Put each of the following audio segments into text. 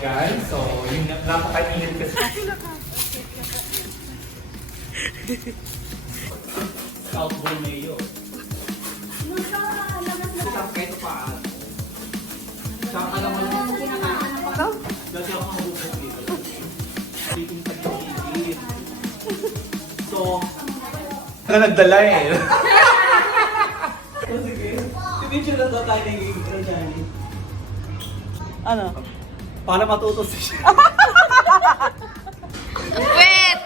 guys. So, yung napaka-init kasi. Scout boy mayo. Kahit pa. Saka lang mo lang. Dati ako mabubuhay dito. Biting tag-iigit. So, nagdala eh. Sige. Video lang daw tayo ng Johnny. Ano? Para matuto siya. Wait!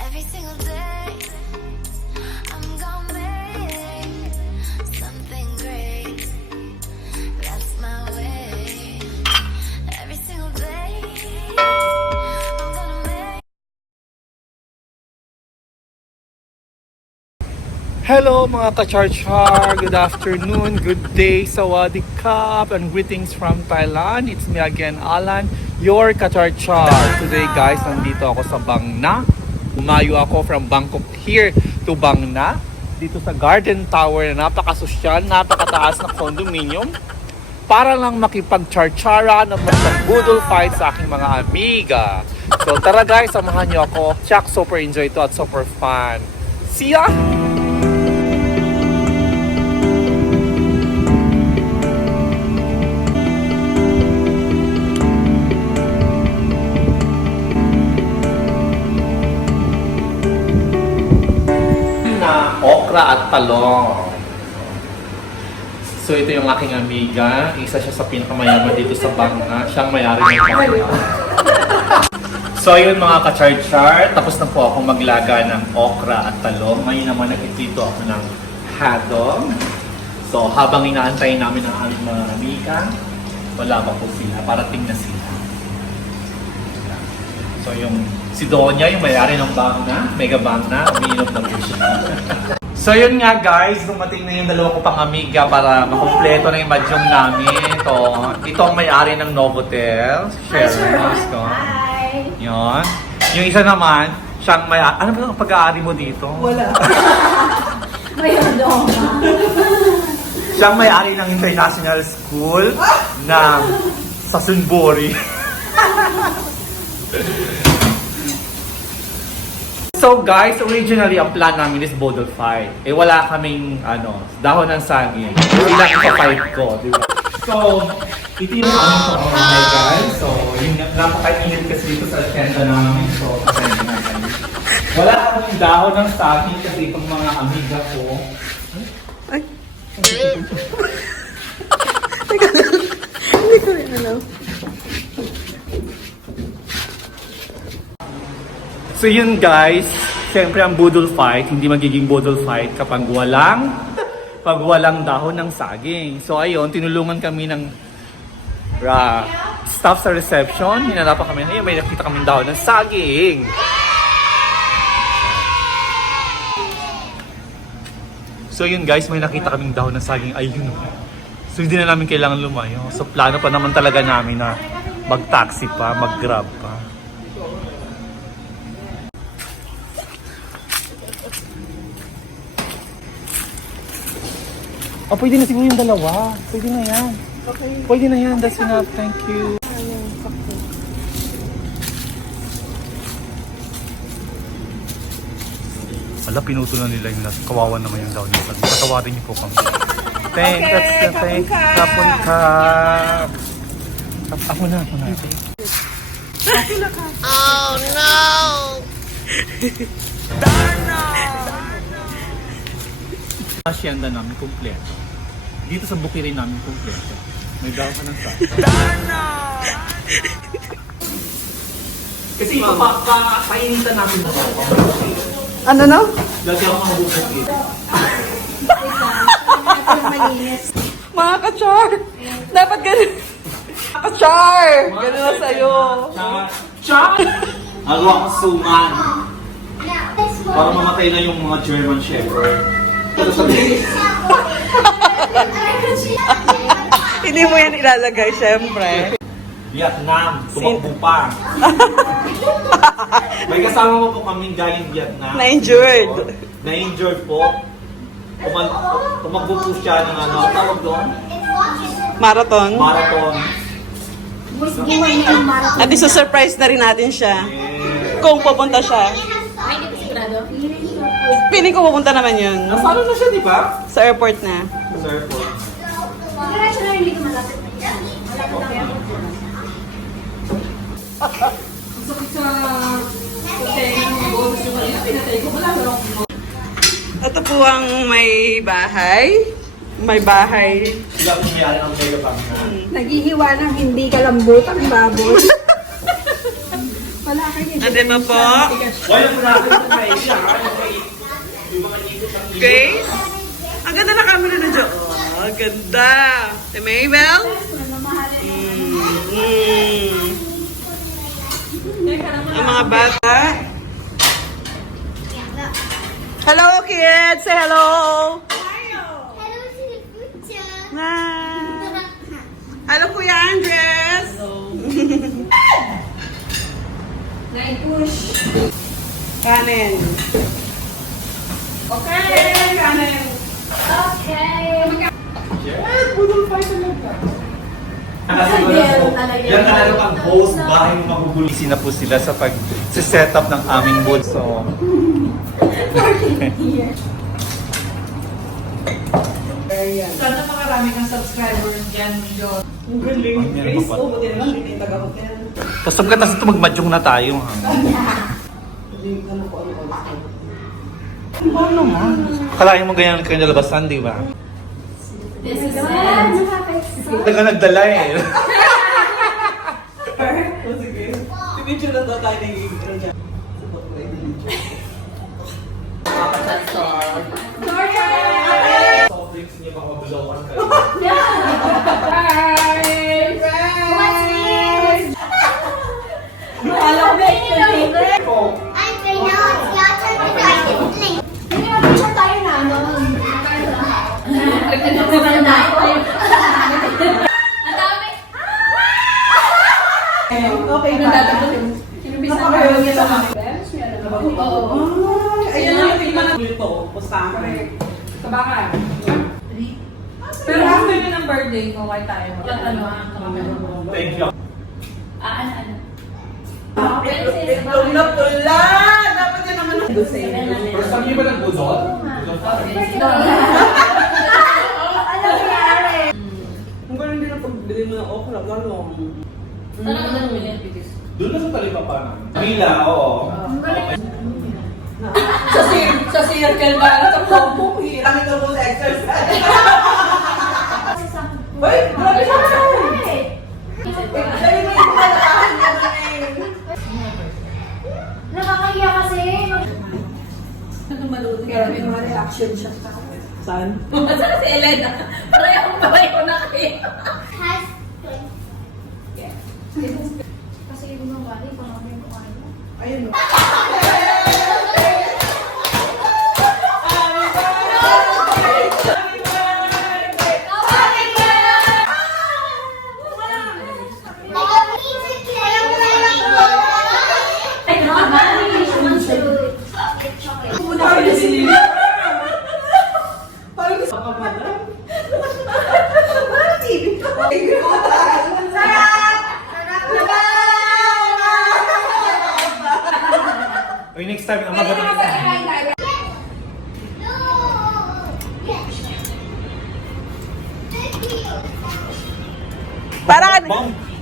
Every single day, I'm gonna make something great. That's my way. Every single day, I'm gonna make. Hello mga ka-char-char, good afternoon, good day, sawadee krap, and greetings from Thailand. It's me again, Alan, your ka-char-char. Today guys, nandito ako sa Bang Na. Umayo ako from Bangkok here to Bang Na. Dito sa Garden Tower na napakasosyal, napakataas na condominium. Para lang makipag-char-charan at mag-boodle fight sa aking mga amiga. So tara guys, samahan niyo ako. Check, super enjoy to at super fun. See ya! Okra at talong. So ito yung aking amiga. Isa siya sa pinakamayaman dito sa Bangna. Siyang may-ari ng Bangna. So ayun mga ka-char-char. Tapos na po ako maglaga ng okra at talong. Ngayon naman nagtitrito ako ng hadong. So habang inaantay namin ang aming mga amiga, wala pa po sila. Parating na sila. So yung si Donya, yung may-ari ng Bangna, Mega Bangna, umiinom na po siya. So yun nga guys, dumating na yung dalawa ko pang amiga para makumpleto na yung madyong namin. Ito ang may-ari ng Novotel, Sharon. Hi! Yun. Yung isa naman, siyang may-ari. Ano ba ang pag-aari mo dito? Wala. Mayroon. Siyang may-ari ng International School ng Sasunbury. So guys, originally ang plan namin is boodle fight. Eh wala kaming dahon ng saging. Ilang ipa-fight ko, di ba? So, ito yung ano ko guys. So, yung napaka-init kasi dito sa agenda namin. So, wala kaming dahon ng saging kasi itong mga amiga ko. Ay. Teka lang. Hindi ko rin alam. So yun guys, siyempre ang boodle fight, hindi magiging boodle fight kapag walang dahon ng saging. So ayun, tinulungan kami ng staff sa reception. Hinanapan kami, ayun, may nakita kaming dahon ng saging. So yun guys, may nakita kaming dahon ng saging. Ayun. So hindi na namin kailangan lumayo. So plano pa naman talaga namin na mag-taxi pa, mag-grab pa. Oh, pwede na siguro yung dalawa. Pwede na yan. Okay. Pwede na yan. That's enough. Thank you. Wala, pinuto na nila yung kawawan naman yung daw nila. Patawarin niyo po kami. Thank you. Thank you. Kapon ka. Ako na. Oh no! Hacienda namin kompleto. Dito sa bukirin namin kompleto. May daw ka ng sa. Kasi painitan namin na ako. Ano no? Lagi ako mabubukit. Mga ka-char! Dapat ganun. Ka-char! Ganun na sa'yo. Char! Agawa ko suman. Para mamatay na yung mga German Shepherd. Hindi mo yan ilalagay, syempre. Vietnam, tumakbo pa. May kasama mo po kaming galing Vietnam. Na-injured. na-injured po. Tumakbo po siya ng ano, tawag doon? Marathon. Marathon. At isa-surprise na rin natin siya. Yeah. Kung pupunta siya. Piling ko pupunta naman yun. Nasalo na siya, di ba? Sa airport na. Sa airport. Ito po ang may bahay. May bahay. Sila po mayari ng mega bank na. Naghihiwa ng hindi kalambutang baboy. Wala kayo. At ito po, Wala po natin sa maigi, ha? Grace. Ang ganda na camera na dyan. Oh, ang ganda. Si Maybell. Ang mga bata. Hello, kids. Say hello. Hi. Hello, Kuya Andres. Nai-push. Kanin. Okay, kanin. Yes, budol pa talaga. Yan talaga pang host, bahay mo magugulisi na po sila sa pag-set up ng aming boot. So, Sana makarami kang subscribers dyan, John. Ang galing. Ang Grace, yan, oh, buti naman, hindi taga-hotel. Tapos ka kasi magmadyong na tayo, ha? Hindi ko na kung ano. Ano naman? Kalahin mo ganyan kayo nalabasan, di ba? Taga nagdala eh. Sige. Video lang daw tayo ng intro niya. soft drinks niya baka mabulawan kayo. Okay ba? Ayun na yung tingnan natin ito. Pustahan. Kabakan. Pero after yun ang birthday ko, kaya tayo. Thank you. Itlog na pula! Dapat yan naman ang First time niyo ba nagbudol? Ang galing din ang pagbili mo ng okra, galong. Doon na sa Talipapa. Mila, oo. Sa circle ba? Sa combo. Kami ko po sa exercise. Uy! Grabe siya! Dali mo yung palakahan naman eh. Nakakahiya kasi. Kaya may mga reaction siya. Saan? Saan si Elena? Pareho na kayo. Kasi yung mga bali, pangapin ko kayo. Ayun o. Parang gusto ka madam. Parang TV ka. Uy, next time, ang maganda. Parang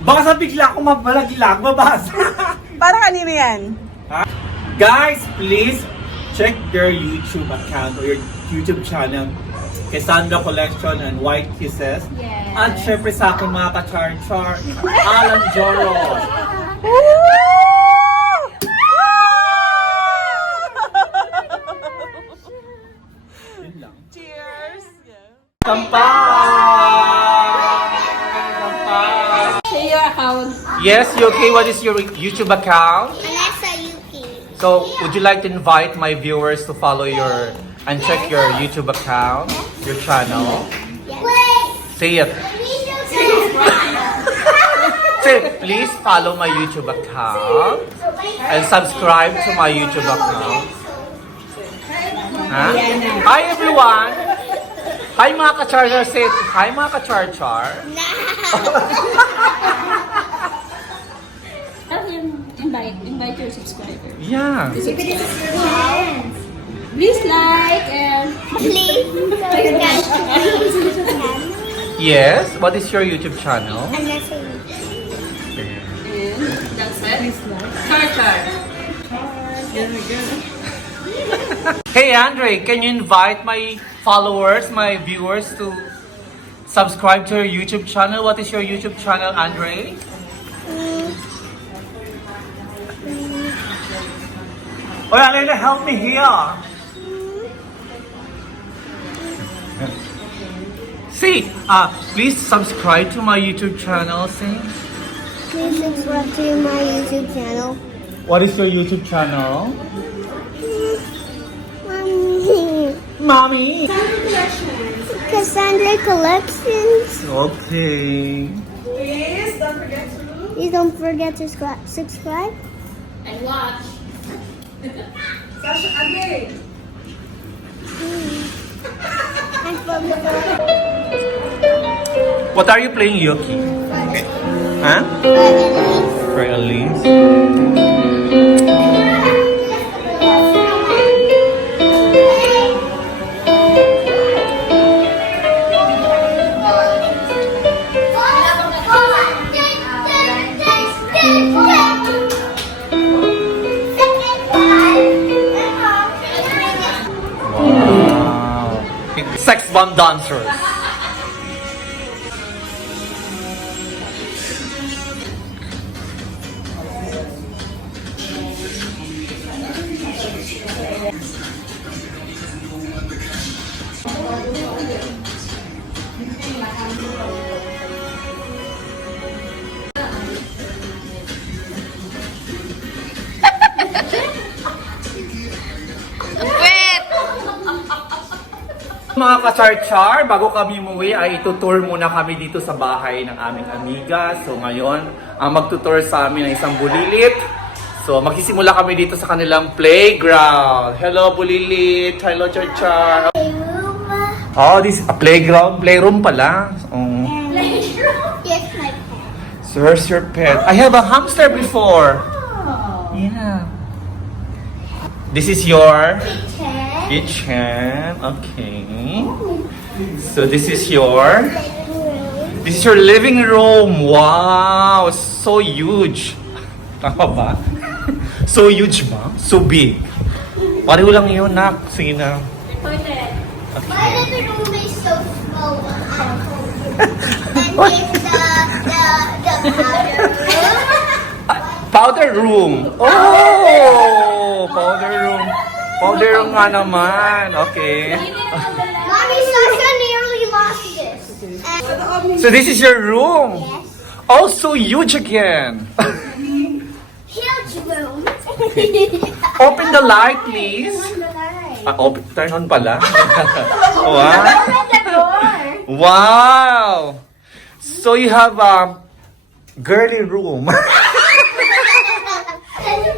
Baka sa bigla akong mabalagilag, mabasa. Parang kanino yan? Guys, please check their YouTube account or your YouTube channel. Cassandra Collection and White Kisses. Yes. At syempre sa aking mga ka-char-char, Alan Joros. Yun lang. Cheers! Kampai! Kampai! Say your account. Yes, you okay? What is your YouTube account? Alexa Yuki. So, would you like to invite my viewers to follow your and check your YouTube account, your channel? Yes. Wait. Say it. Say, please follow my YouTube account and subscribe to my YouTube account. Ha? Hi everyone! Hi mga ka-charger, say hi mga ka-charger. Invite your subscribers. Yeah. Please like and Please subscribe to my YouTube channel. Yes, what is your YouTube channel? I'm not saying that's it. Char. Hey Andre, can you invite my followers, my viewers to subscribe to your YouTube channel? What is your YouTube channel, Andre? Oh, Alena, help me here. See, please subscribe to my YouTube channel. See, Please subscribe to my YouTube channel. what is your YouTube channel? Mommy. Mommy. Cassandra Collections. Okay. Please don't forget to subscribe. And watch. And follow. What are you playing, Yuki? Huh? For Elise. Wow. Sex bomb dancers. Mga ka-char-char, bago kami umuwi ay itutour muna kami dito sa bahay ng aming amiga. So ngayon, ang magtutour sa amin ay isang bulilit. So magsisimula kami dito sa kanilang playground. Hello bulilit! Hello char-char! Oh, this is a playground. Playroom pala. Oh. Yes, my pet. So where's your pet? I have a hamster before. Yeah. This is your kitchen. Okay. So this is your living room. Wow, so huge. Tama ba? So huge ba? So big. Pareho lang yun, nak. Sige na. My living room is so small and cold. And there's the powder room. Powder room. Oh, powder room. Powder room nga naman. Okay. Mommy, Sasha nearly lost this. And So this is your room. yes, Also huge again. huge room. Open the light, please. Open, turn on pala. Wow. Open the door. Wow. So you have a girly room.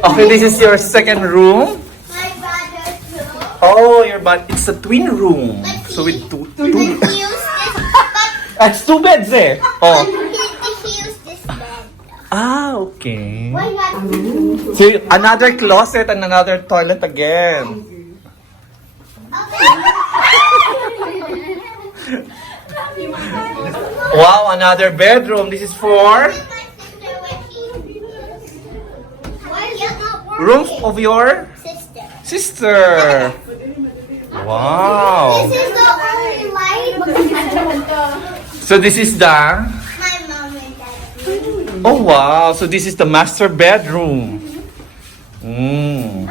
Okay, this is your second room. My brother's room. Oh, it's a twin room. So with two. He used this, but That's two beds eh. Oh. he used this bed. Ah, okay. Why not? So another closet and another toilet again. Wow, another bedroom. This is for Why is it not working? room of your Sister. sister. Wow. This is the only light. So this is the. My mom and dad. Oh wow. So this is the master bedroom. Mm.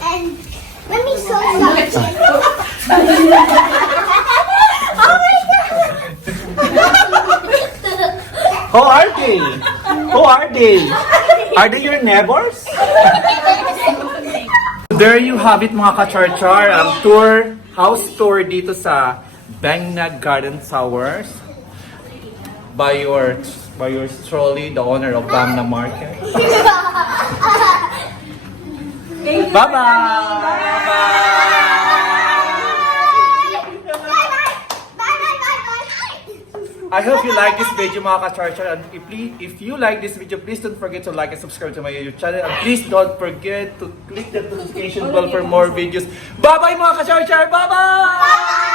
And let me show something. Who are they? Who are they? Are they your neighbors? There you have it mga ka-char-char. Ang house tour dito sa Bangnag Garden Towers by your trolley, the owner of Bangna Market. Thank you. Bye-bye! I hope you like this video mga ka-charger, and if you like this video, please don't forget to like and subscribe to my YouTube channel, and please don't forget to click the notification bell for more videos. Bye bye mga ka-charger! Bye bye!